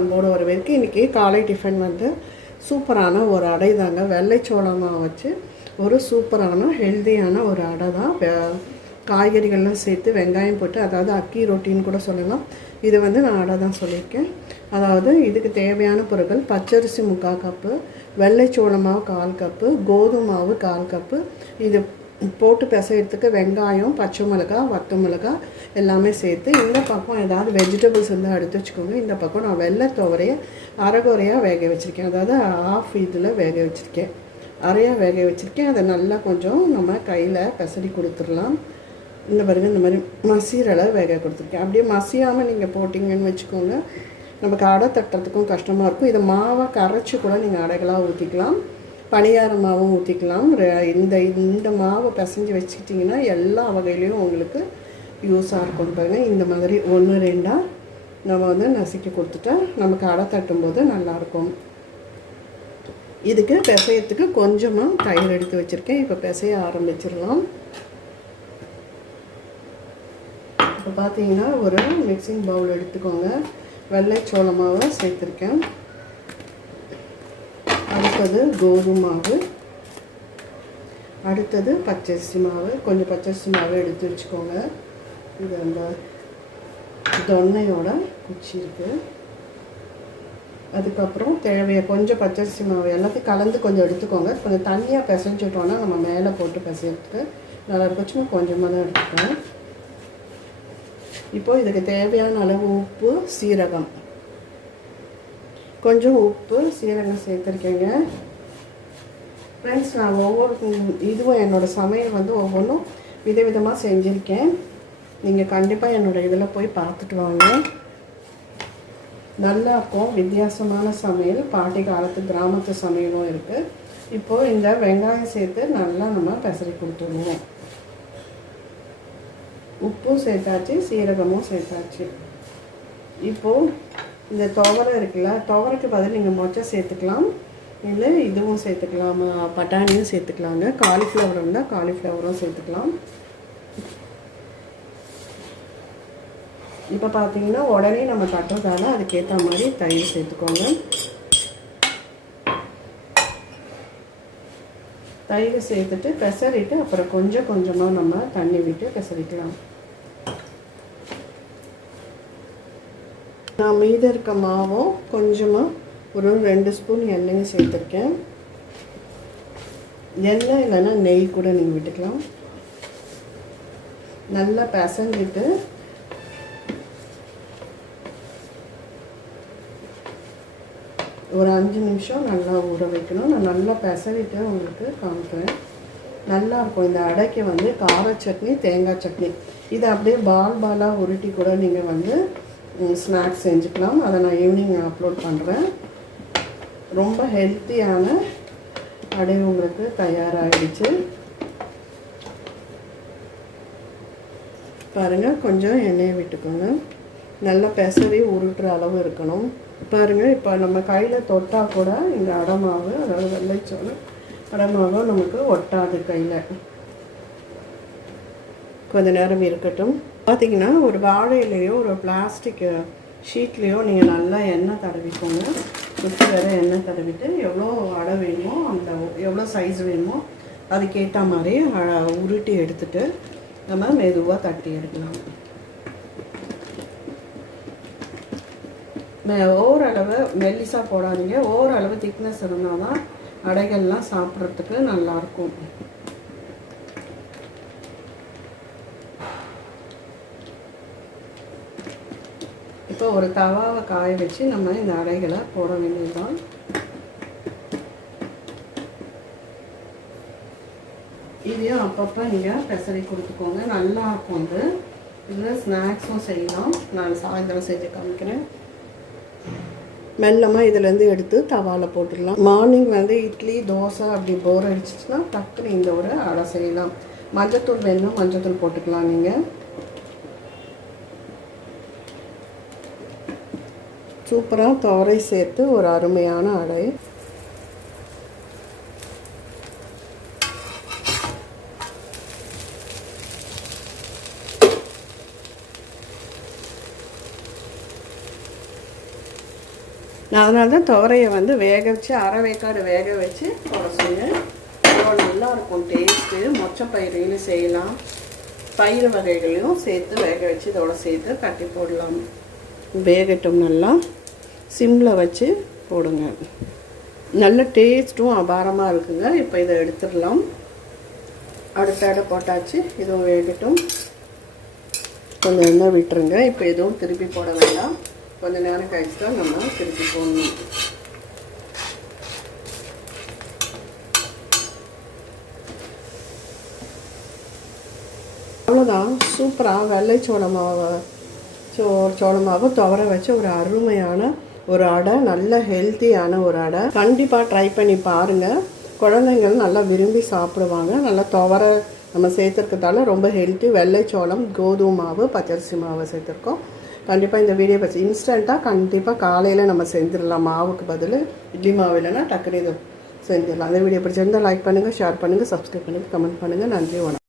அன்போடு வரவேற்கு இன்றைக்கி காலை டிஃபன் வந்து சூப்பரான ஒரு அடை தாங்க. வெள்ளைச்சோளமாக வச்சு ஒரு சூப்பரான ஹெல்த்தியான ஒரு அடை தான். காய்கறிகள்லாம் சேர்த்து வெங்காயம் போட்டு அதாவது அக்கி ரொட்டின்னு கூட சொல்லலாம். இது வந்து நான் அடை தான் சொல்லியிருக்கேன். அதாவது இதுக்கு தேவையான பொருட்கள் பச்சரிசி முக்கால் கப்பு வெள்ளைச்சோள மாவு கால் கப்பு கோதுமை மாவு கால் கப்பு. இது போட்டு பிசையிறதுக்கு வெங்காயம் பச்சை மிளகா வத்த மிளகா எல்லாமே சேர்த்து இந்த பக்கம் ஏதாவது வெஜிடபிள்ஸ் இருந்தால் எடுத்து வச்சுக்கோங்க. இந்த பக்கம் நான் வெள்ளை துவரைய அரைகுறையாக வேக வச்சுருக்கேன். அதாவது ஆஃப் இதில் வேக வச்சுருக்கேன். அரையாக வேக வச்சுருக்கேன். அதை நல்லா கொஞ்சம் நம்ம கையில் பிசடி கொடுத்துடலாம். இந்த பாருங்க இந்த மாதிரி மசீரலை வேக கொடுத்துருக்கேன். அப்படியே மசியாமல் நீங்கள் போட்டிங்கன்னு வச்சுக்கோங்க. நமக்கு அடை தட்டுறதுக்கும் கஷ்டமாக இருக்கும். இதை மாவை கரைச்சி கூட நீங்கள் அடைகளாக ஊற்றிக்கலாம் பணியார மாவும் ஊற்றிக்கலாம் இந்த இந்த மாவை பிசைஞ்சு வச்சுக்கிட்டிங்கன்னா எல்லா வகையிலையும் உங்களுக்கு யூஸாக இருக்கும் பாருங்க. இந்த மாதிரி ஒன்று ரெண்டாக நம்ம வந்து நசுக்கி கொடுத்துட்டா நமக்கு அடை தட்டும்போது நல்லாயிருக்கும். இதுக்கு பிசையத்துக்கு கொஞ்சமாக தயிர் எடுத்து வச்சுருக்கேன். இப்போ பிசைய ஆரம்பிச்சிடலாம். இப்போ பார்த்தீங்கன்னா ஒரு மிக்சிங் பவுல் எடுத்துக்கோங்க. வெள்ளை சோள மாவை சேர்த்துருக்கேன். அடுத்தது கோதுமை மாவு. அடுத்தது பச்சரிசி மாவு. கொஞ்சம் பச்சரிசி மாவு எடுத்து வச்சுக்கோங்க. இது அந்த தொன்னையோட குச்சி இருக்குது அதுக்கப்புறம் தேவையை கொஞ்சம் பச்சரிசி மாவு எல்லாத்தையும் கலந்து கொஞ்சம் எடுத்துக்கோங்க. கொஞ்சம் தண்ணியாக பிசைஞ்சுட்டோன்னா நம்ம மேலே போட்டு பிசைறதுக்கு நல்லா இருக்கும் சும்மா கொஞ்சமாக தான் எடுத்துக்கோங்க. இப்போ இதுக்கு தேவையான அளவு உப்பு சீரகம். கொஞ்சம் உப்பு சீரகம் சேர்த்துருக்கேங்க. ஃப்ரெண்ட்ஸ் நான் ஒவ்வொரு இதுவும் என்னோடய சமையல் வந்து ஒவ்வொன்றும் விதவிதமாக செஞ்சுருக்கேன். நீங்கள் கண்டிப்பாக என்னோடய இதில் போய் பார்த்துட்டு வாங்க. நல்லா இருக்கும் வித்தியாசமான சமையல். பாட்டி காலத்து கிராமத்து சமையலும் இருக்குது இப்போது இந்த வெங்காயம் சேர்த்து நல்லா நம்ம பெசரி கொடுத்துருவோம். உப்பும் சேர்த்தாச்சு சீரகமும் சேர்த்தாச்சு. இப்போது இந்த துவரை இருக்குல்ல துவரைக்கு பதில் நீங்கள் மொச்சை சேர்த்துக்கலாம். இல்லை இதுவும் சேர்த்துக்கலாம்? பட்டாணியும் சேர்த்துக்கலாங்க. காலிஃப்ளவர் இருந்தால் காலிஃப்ளவரும் சேர்த்துக்கலாம். இப்போ பார்த்தீங்கன்னா உடனே நம்ம தட்டுறதால அதுக்கேற்ற மாதிரி தயிர் சேர்த்துக்கோங்க. தயிர் சேர்த்துட்டு பெசரிட்டு அப்புறம் கொஞ்சம் கொஞ்சமாக நம்ம தண்ணி விட்டு பெசரிக்கலாம் நான் மீதம் இருக்க மாவும் கொஞ்சமாக ஒரு ரெண்டு ஸ்பூன் எண்ணெயும் சேர்த்துருக்கேன். எண்ணெய் இல்லைன்னா நெய் கூட நீங்கள் விட்டுக்கலாம். நல்லா பிசைஞ்சிட்டு ஒரு அஞ்சு நிமிஷம் நல்லா ஊற வைக்கணும். நான் நல்லா பெசரிட்டு உங்களுக்கு காமிக்கிறேன். நல்லா இருக்கும். இந்த அடைக்கு வந்து கார சட்னி தேங்காய் சட்னி. இதை அப்படியே பால் பாலாக உருட்டி கூட நீங்கள் வந்து ஸ்நாக்ஸ் செஞ்சுக்கலாம். அதை நான் ஈவினிங் அப்லோட் பண்ணுறேன் ரொம்ப ஹெல்த்தியான அடை உங்களுக்கு தயாராகிடுச்சு பாருங்கள் கொஞ்சம் எண்ணெயை விட்டுக்கோங்க. நல்லா பெசரி உருட்டுற அளவு இருக்கணும். பாருங்கள் இப்போ நம்ம கையில் தொட்டால் கூட இந்த அடமாவு அதாவது வெள்ளைச்சோளம் அடமாவு நமக்கு ஒட்டாது கையில். கொஞ்ச நேரம் இருக்கட்டும். பார்த்தீங்கன்னா ஒரு வாழையிலையோ ஒரு பிளாஸ்டிக் ஷீட்லேயோ நீங்கள் நல்லா எண்ணெய் தடவிக்கோங்க. சுற்றி வேற எண்ணெய் தடவிட்டு எவ்வளோ அடை வேணுமோ அந்த எவ்வளோ சைஸ் வேணுமோ அதுக்கேற்ற மாதிரி உருட்டி எடுத்துட்டு நம்ம மெதுவாக தட்டி எடுக்கலாம். மெ- ஓரளவு மெல்லிசாக போடாதீங்க. ஓரளவு திக்னஸ் இருந்தால் தான் அடைகள்லாம் சாப்பிட்றதுக்கு நல்லாயிருக்கும். இப்போ ஒரு தவாவை காய வச்சு நம்ம இந்த அடைகளை போட வேண்டியதுதான். இதையும் அப்பப்போ நீங்கள் பெசரி கொடுத்துக்கோங்க. நல்லா இருக்கும் வந்து இதில் ஸ்நாக்ஸும் செய்யலாம். நான் சாயந்தரம் செஞ்சு காமிக்கிறேன். மெல்லமாக இதுலேருந்து எடுத்து தவாவில் போட்டுடலாம். மார்னிங் வந்து இட்லி தோசை அப்படி போர் அடிச்சிச்சுன்னா டக்குன்னு இந்த ஒரு அடை செய்யலாம். மஞ்சத்தூள் வேணும் மஞ்சத்தூள் போட்டுக்கலாம் நீங்கள் சூப்பராக துவரை சேர்த்து ஒரு அருமையான அடை. நான் அதனால தான் துவரையை வந்து வேக வச்சு அரை வேக்காடு வேக வச்சு போட சொன்னேன். அவ்வளோ நல்லா இருக்கும் டேஸ்ட்டு மொச்சப்பயிரையும் செய்யலாம். பயிறு வகைகளையும் சேர்த்து வேக வச்சு இதோட சேர்த்து கட்டி போடலாம். வேகட்டும் நல்லா. சிம்மில் வச்சு போடுங்க. நல்ல டேஸ்ட்டும் அபாரமாக இருக்குங்க. இப்போ இதை எடுத்துடலாம். அடுத்த அடை போட்டாச்சு. இதுவும் வேகட்டும். கொஞ்சம் எண்ணெய் விட்டுருங்க. இப்போ எதுவும் திருப்பி போட வேண்டாம். கொஞ்சம் நேரம் கழிச்சு தான் நம்ம திருப்பி போடணும். அவ்வளோதான் சூப்பராக வெள்ளை சோள மாவை சோ சோளமாவை துவர வச்ச ஒரு அருமையான ஒரு அடை நல்ல ஹெல்த்தியான ஒரு அடை. கண்டிப்பாக ட்ரை பண்ணி பாருங்கள் குழந்தைங்கள் நல்லா விரும்பி சாப்பிடுவாங்க. நல்லா துவர நம்ம சேர்த்துருக்கதால ரொம்ப ஹெல்த்தி வெள்ளை சோளம் கோதுமை மாவு பச்சரிசி மாவு சேர்த்துருக்கோம். கண்டிப்பாக இந்த வீடியோ பற்றி இன்ஸ்டண்ட்டாக கண்டிப்பாக காலையில் நம்ம செஞ்சிடலாம். மாவுக்கு பதில் இட்லி மாவு இல்லைன்னா டக்குனு இது செஞ்சிடலாம். அந்த வீடியோ பிடிச்சிருந்தால் லைக் பண்ணுங்கள் ஷேர் பண்ணுங்கள் சப்ஸ்கிரைப் பண்ணுங்கள் கமெண்ட் பண்ணுங்கள் நன்றி வணக்கம்.